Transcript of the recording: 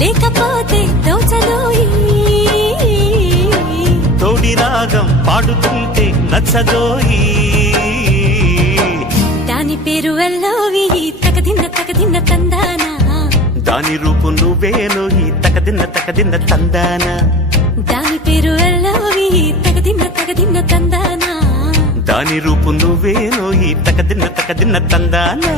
లేకపోతే దోచదోయి తోడి రాగం పాడుతుంటే నచ్చదోయి దాని పేరు అల్లోవి తగదిన్న తందానా దాని రూపు నువ్వేనోయి తకదిన్న తందానా దాని పేరు అల్లోవి తగదిన్న తందానా దాని రూపు నువ్వేనోయి తకదిన్న తందానా